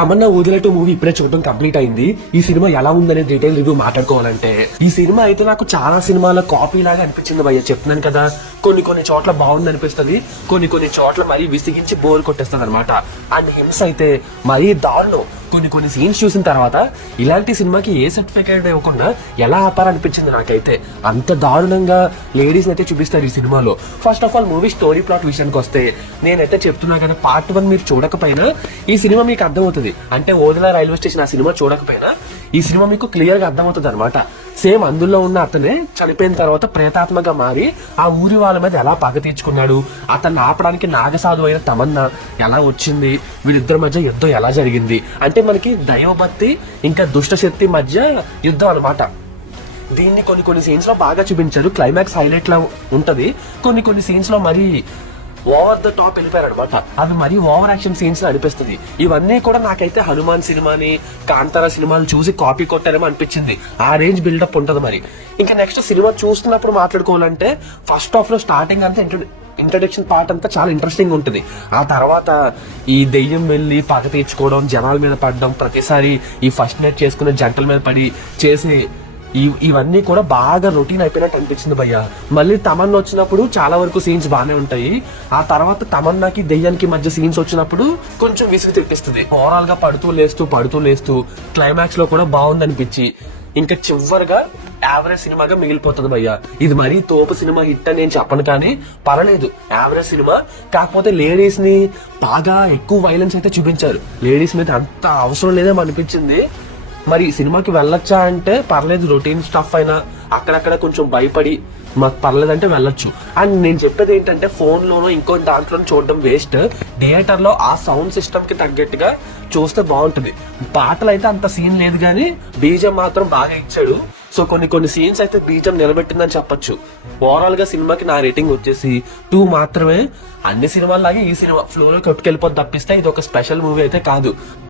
Tamannaah వదిలేటు movie ఇప్పుడే చూడటం complete అయింది. ఈ సినిమా ఎలా ఉందనే డీటెయిల్ రివ్యూ మాట్లాడుకోవాలంటే, ఈ సినిమా అయితే నాకు చాలా సినిమాల కాపీ లాగా అనిపించింది భయ్య. చెప్తున్నాను కదా, కొన్ని చోట్ల బాగుంది అనిపిస్తుంది, కొన్ని చోట్ల మరీ విసిగించి బోర్ కొట్టేస్తుంది అనమాట. అండ్ హింస అయితే మరీ దారుణం. కొన్ని సీన్స్ చూసిన తర్వాత ఇలాంటి సినిమాకి ఏ సర్టిఫికేట్ ఇవ్వకుండా ఎలా ఆపారనిపించింది నాకైతే. అంత దారుణంగా లేడీస్ అయితే చూపిస్తారు ఈ సినిమాలో. First of all movie story plot విషయానికి వస్తే, నేనైతే చెప్తున్నా కదా, పార్ట్ 1 మీరు చూడకపోయినా ఈ సినిమా మీకు అర్థమవుతుంది. అంటే ఓదెలా రైల్వే స్టేషన్ ఆ సినిమా చూడకపోయినా ఈ సినిమా మీకు క్లియర్ గా అర్థమవుతుంది అనమాట. సేమ్ అందులో ఉన్న అతనే చనిపోయిన తర్వాత ప్రేతాత్మగా మారి ఆ ఊరి వాళ్ళ మీద ఎలా పగ తీర్చుకున్నాడు, అతన్ని ఆపడానికి నాగసాధు అయిన తమన్నా ఎలా వచ్చింది, వీళ్ళిద్దరి మధ్య యుద్ధం ఎలా జరిగింది, అంటే మనకి దైవభక్తి ఇంకా దుష్ట శక్తి మధ్య యుద్ధం అనమాట. దీన్ని కొన్ని సీన్స్ లో బాగా చూపించారు. క్లైమాక్స్ హైలైట్ లా ఉంటది. కొన్ని సీన్స్ లో మరి ఓవర్ ద టాప్ వెళ్ళిపోయారు అనమాట. అవి మరీ ఓవర్ యాక్షన్ సీన్స్ అనిపిస్తుంది. ఇవన్నీ కూడా నాకైతే హనుమాన్ సినిమాని, కాంతారా సినిమాలు చూసి కాపీ కొట్టారేమో అనిపించింది. ఆ రేంజ్ బిల్డప్ ఉంటది. మరి ఇంకా నెక్స్ట్ సినిమా చూస్తున్నప్పుడు మాట్లాడుకోవాలంటే, ఫస్ట్ హాఫ్ లో స్టార్టింగ్ అంతా ఇంట్రడక్షన్ పార్ట్ అంతా చాలా ఇంట్రెస్టింగ్ ఉంటుంది. ఆ తర్వాత ఈ దెయ్యం వెళ్ళి పగ తీర్చుకోవడం, జనాల మీద పడడం, ప్రతిసారి ఈ ఫస్ట్ నైట్ చేసుకునే జంటల మీద పడి చేసి ఇవన్నీ కూడా బాగా రొటీన్ అయిపోయినట్టు అనిపించింది భయ్య. మళ్ళీ తమన్నా వచ్చినప్పుడు చాలా వరకు సీన్స్ బాగానే ఉంటాయి. ఆ తర్వాత తమన్నాకి దెయ్యానికి మధ్య సీన్స్ వచ్చినప్పుడు కొంచెం విసుగు తెప్పిస్తుంది. ఓవరాల్ గా పడుతూ లేస్తూ క్లైమాక్స్ లో కూడా బాగుంది అనిపించి, ఇంకా చివరిగా యావరేజ్ సినిమాగా మిగిలిపోతుంది భయ్య. ఇది మరీ తోపు సినిమా హిట్ అని నేను చెప్పను, కానీ పర్లేదు, యావరేజ్ సినిమా. కాకపోతే లేడీస్ ని బాగా ఎక్కువ వైలెన్స్ అయితే చూపించారు. లేడీస్ మీద అంత అవసరం లేదేమో అనిపించింది. మరి సినిమాకి వెళ్ళొచ్చా అంటే పర్లేదు, రొటీన్ స్టఫ్ అయినా అక్కడక్కడ కొంచెం భయపడి మాకు పర్లేదంటే వెళ్ళొచ్చు. అండ్ నేను చెప్పేది ఏంటంటే, ఫోన్ లోనో ఇంకో దాంట్లో చూడడం వేస్ట్. థియేటర్ లో ఆ సౌండ్ సిస్టమ్ కి తగ్గట్టుగా చూస్తే బాగుంటుంది. పాటలు అయితే అంత సీన్ లేదు, కానీ బీజం మాత్రం బాగా ఇచ్చాడు. సో కొన్ని సీన్స్ అయితే బీజం నిలబెట్టిందని చెప్పొచ్చు. ఓవరాల్ గా సినిమాకి నా రేటింగ్ వచ్చేసి 2 మాత్రమే. అన్ని సినిమాల్లాగే ఈ సినిమా ఫ్లోలో కొట్టుకెళ్ళిపోతే తప్పిస్తే ఇది ఒక స్పెషల్ మూవీ అయితే కాదు.